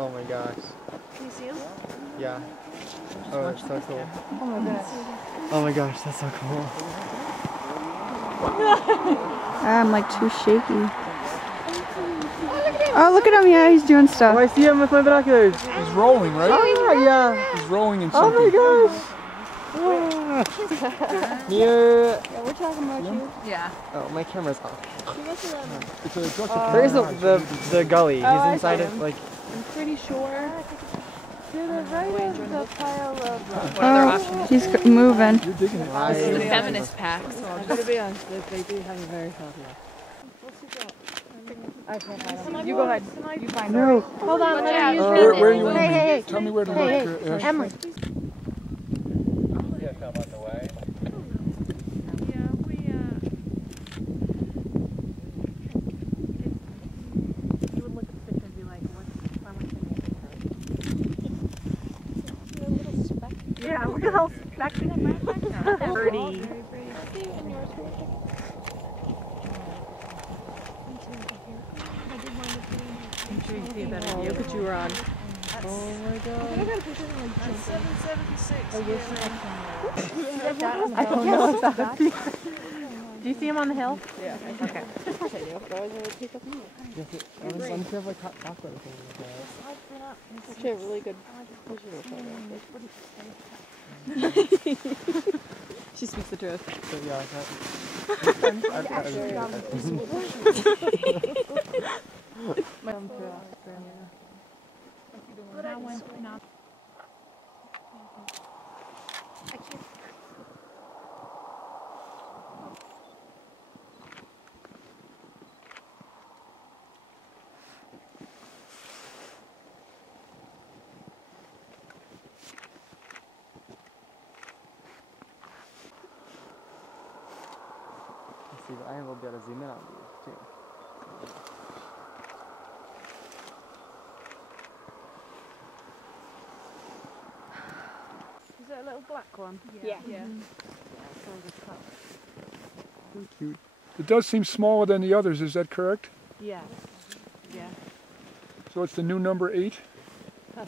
Oh my gosh. Can you see him? Yeah. Oh, it's so cool. Oh my goodness. Oh my gosh, that's so cool. I'm like too shaky. Oh, look at him. Yeah, he's doing stuff. Oh, I see him with my binoculars. He's rolling, right? Oh, yeah. He's rolling in something. Oh my gosh. Near. Yeah, we're talking about you. Yeah. Oh, my camera's off. It's a Where's the gully? He's inside it, like. I'm pretty sure. To the right of the pile of. Oh, he's moving. You're digging it. This is the feminist pack, so I'm going to be honest, they do have a very healthy life. I can't find them. You go ahead. You find them. No. hold on, let me use Where you want me? Hey. Tell me where to look. Ash. Emily. Yeah, come on the way. You would look at the picture and be like, how much yeah, look at how specky that backpack is. Pretty. I'm sure you see a better view, but you were on. Oh my god. That's 776. I don't know if that. Do you see him on the hill? Yeah. Okay. Of course I do. Otherwise I would take up more. Yes, I was unsure if I caught chocolate or something like that. Actually, a really good visual She speaks the truth. So, yeah, see, but I will be able to zoom in on these too. Is that a little black one? Yeah. Very cute. It does seem smaller than the others, is that correct? Yeah. Yeah. So it's the new number 8? No.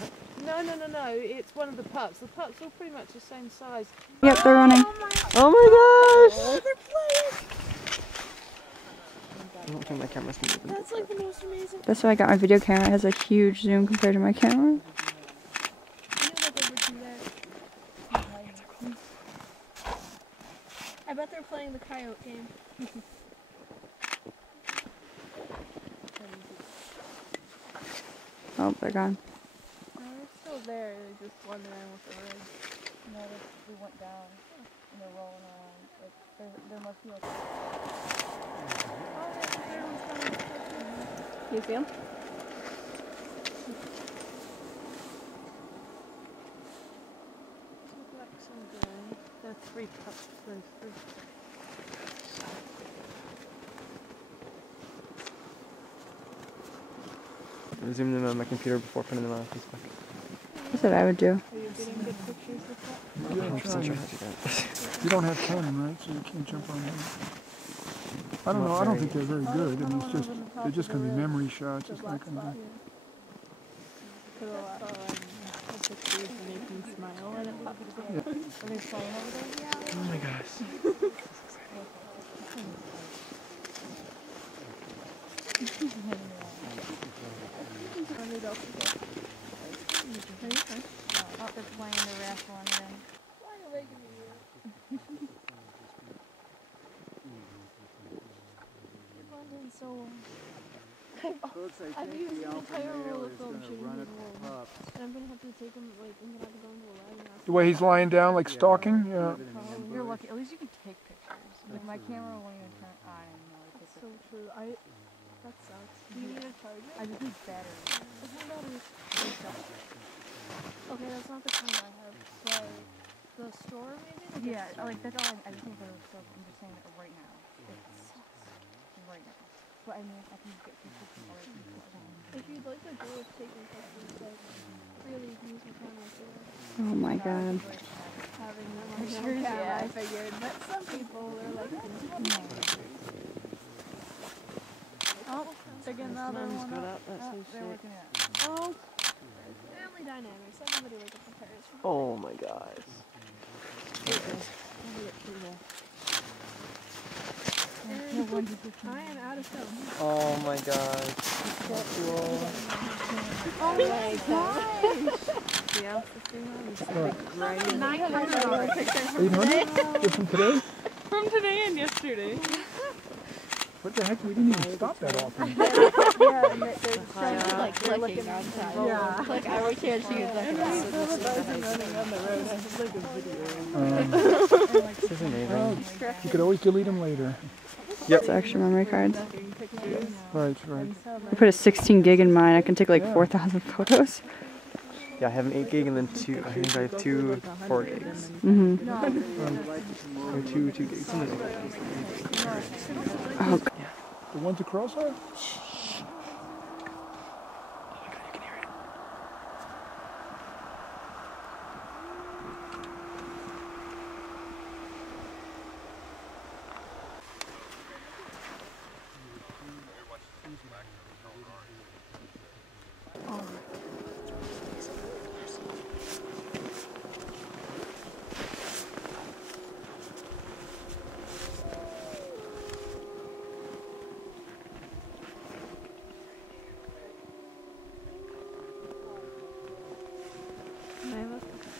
It's one of the pups. The pups are all pretty much the same size. Yep, they're running. Oh my gosh! I don't think my camera's moving. That's like the most amazing. That's why I got my video camera. It has a huge zoom compared to my camera. I bet they're playing the coyote game. Oh, they're gone. No, they're still there. They're just wandering with the rig. No, we went down and they're rolling around. Like, there must be like... You see him? There are 3 pups. There's 3. I zoomed in on my computer before putting them on Facebook. That's what I would do. Are you getting good pictures with that? I'm still trying to do that. You don't have Canon, right? So you can't jump on them. I don't know. I don't think they're very good. I mean, it's just they're just going to be memory shots. It's not going to be. Oh my gosh. They're playing the raffle and then... I've used the entire roll of film shooting his wool, and I'm gonna have to take him, like, I'm gonna have to go into the lab and ask The way he's lying down, like stalking? Yeah. You're lucky. At least you can take pictures. Like, my camera won't even turn on anymore. That's so true. That sucks. Do you need a charger? I just need batteries. What's my batteries? Okay, that's not the kind I have, but the store maybe? Yeah, like that's all I just need for the stuff. I'm just saying that right now. It's right now. But I mean, I can get pictures from all the If you'd like to go with taking pictures, like, really, you can use my camera for Oh my god. having them on your camera. I figured, but some people, they're like, oh, they're getting another one up. They're looking at. Oh, dynamics. Everybody wake up in Paris. Oh my god. I am out of film. Oh my god. Oh my gosh. Yeah, What? 900 pictures. 800? Just from today? From today and yesterday. What the heck? We didn't even stop that often. Yeah, and they're like clicking outside. Yeah. Like I can't see it. This is amazing. You could always delete them later. It's extra memory cards. Right, right. I put a 16 gig in mine. I can take like 4,000 photos. Yeah, I have an 8 gig and then two. I think I have two 4 gigs. Mm-hmm. Or two gigs. Something like that. Oh, God. The ones across are?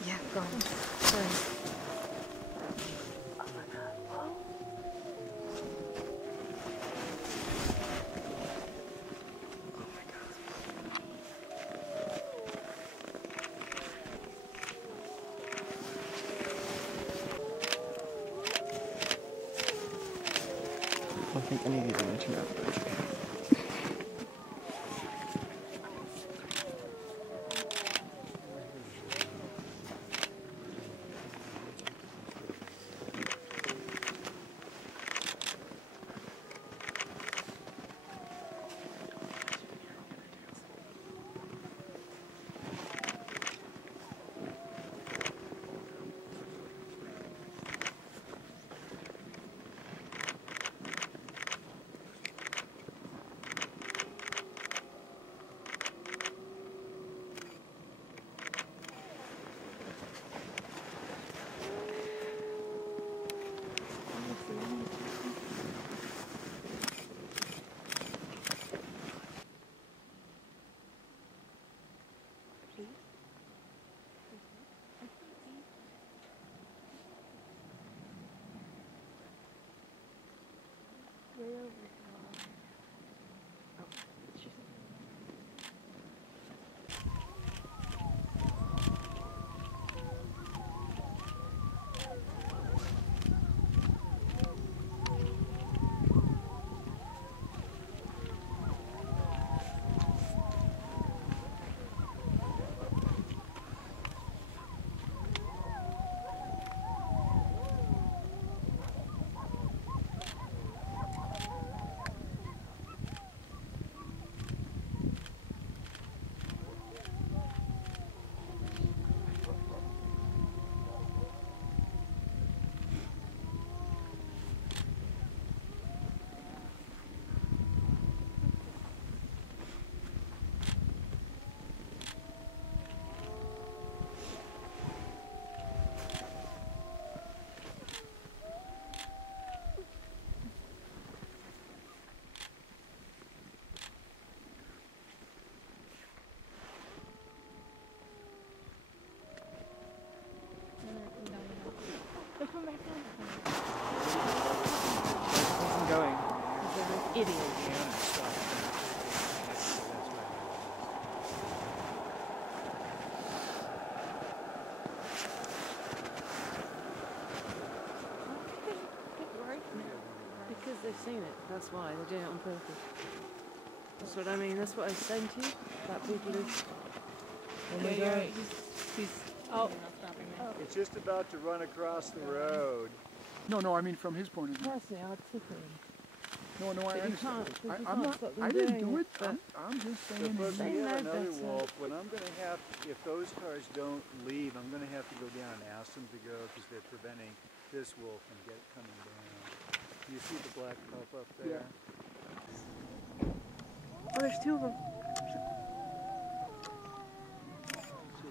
Yeah, go on. I don't think any of these are going to turn out, but it's okay. Isn't going. Because they've seen it, that's why, they're doing it on purpose. That's what I mean, that's what I was saying to you, about people who... Oh my God. It's just about to run across the road. No, I mean from his point of view. Personally, I'd tip him. No, I understand. I'm not. I didn't do it. I'm just saying. Suppose They we know have another better. wolf, when I'm going to have, if those cars don't leave, I'm going to have to go down and ask them to go because they're preventing this wolf from coming down. Do you see the black pup up there? Oh, there's two of them. So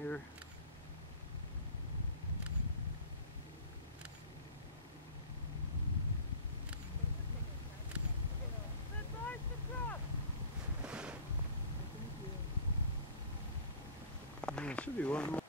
here. Yeah, there should be one more.